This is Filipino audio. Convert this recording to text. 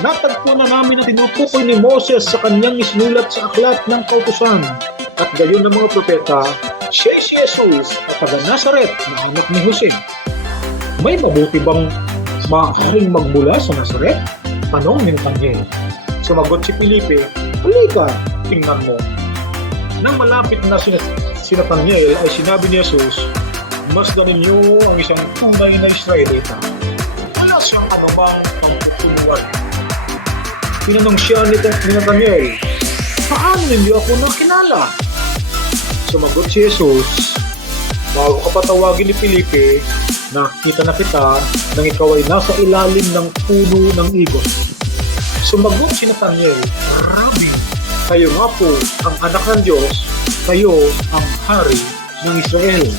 Natagpo na namin na tinutukoy ni Moses sa kanyang isinulat sa aklat ng kautusan. At gayon ng mga propeta, siya si Jesus at taga Nazaret na anak ni Jose. May mabuti bang maaaring magmula sa Nazaret? Tanong ni Nathaniel. Sumagot si Felipe, Halika, tingnan mo. Nang malapit na si, si Nathaniel ay sinabi ni Jesus, Masdan ninyo ang isang tunay na Israelita. Wala siyang anumang pangkukuluan. Tinanong siya ni, ni Nathaniel, Paano ninyo ako nakilala? Sumagot si Jesus, Bago ka patawagin ni Felipe, nakita na kita nang ikaw ay nasa ilalim ng puno ng igon. Sumagot si Nathaniel, Rabi, kayo nga po ang anak ng Diyos, kayo ang hari ng Israel.